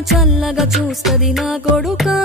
చల్లగా చూస్తది నా కొడుకా.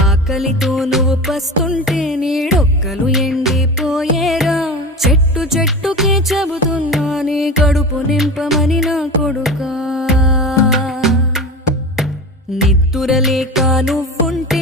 ఆకలితో నువ్వు పస్తుంటే నీడొక్కలు ఎండిపోయేరా. చెట్టు చెట్టుకే చెబుతున్నా నీ కడుపు నింపమని నా కొడుకా. నిద్దురలేక నువ్వుంటే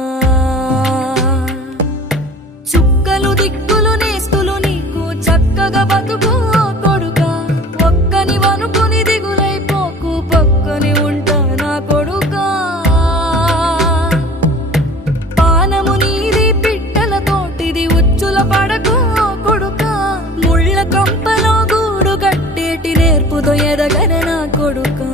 నేర్పుతో ఎదగన నా కొడుకా.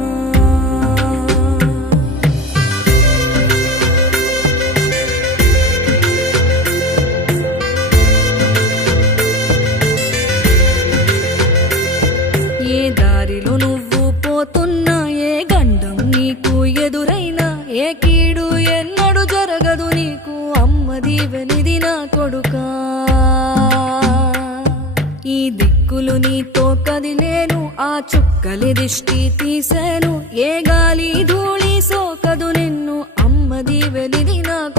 ఏ దారిలో నువ్వు పోతున్నా ఏ గండం నీకు ఎదురైనా ఏ చుక్కలి దిష్టి తీశాను ఏ గాలి ధూళి సోకదు నిన్ను అమ్మ దీవెనిది నాకు.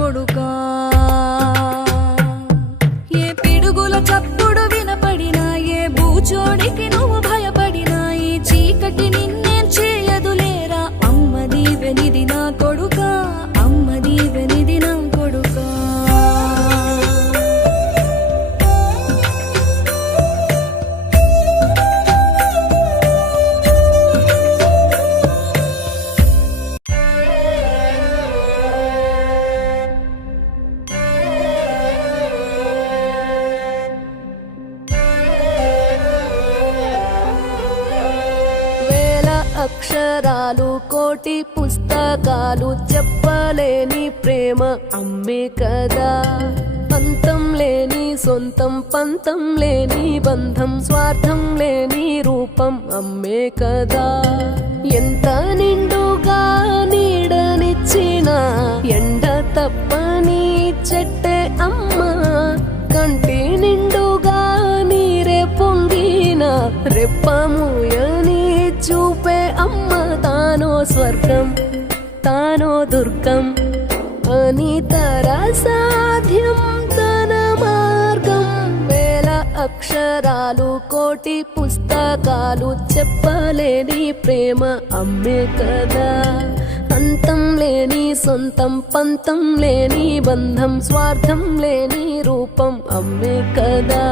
అక్షరాలు కోటి పుస్తకాలు చెప్పలేని ప్రేమ అమ్మే కదా. అంతం లేని సొంతం పంతం లేని బంధం స్వార్థం లేని రూపం అమ్మే కదా. ఎంత నిండుగా నీడనిచ్చిన ఎండ తప్పని చెట్టే అమ్మ. కంటి నిండుగా నీరే పొంగిన రెప్పముయ స్వర్గం తానో దుర్గం అని సాధ్యం తన మార్గం. వేల అక్షరాలు కోటి పుస్తకాలు చెప్పలేని ప్రేమ అమ్మే కదా. అంతం లేని సొంతం పంతం లేని బంధం స్వార్థం లేని రూపం అమ్మే కదా.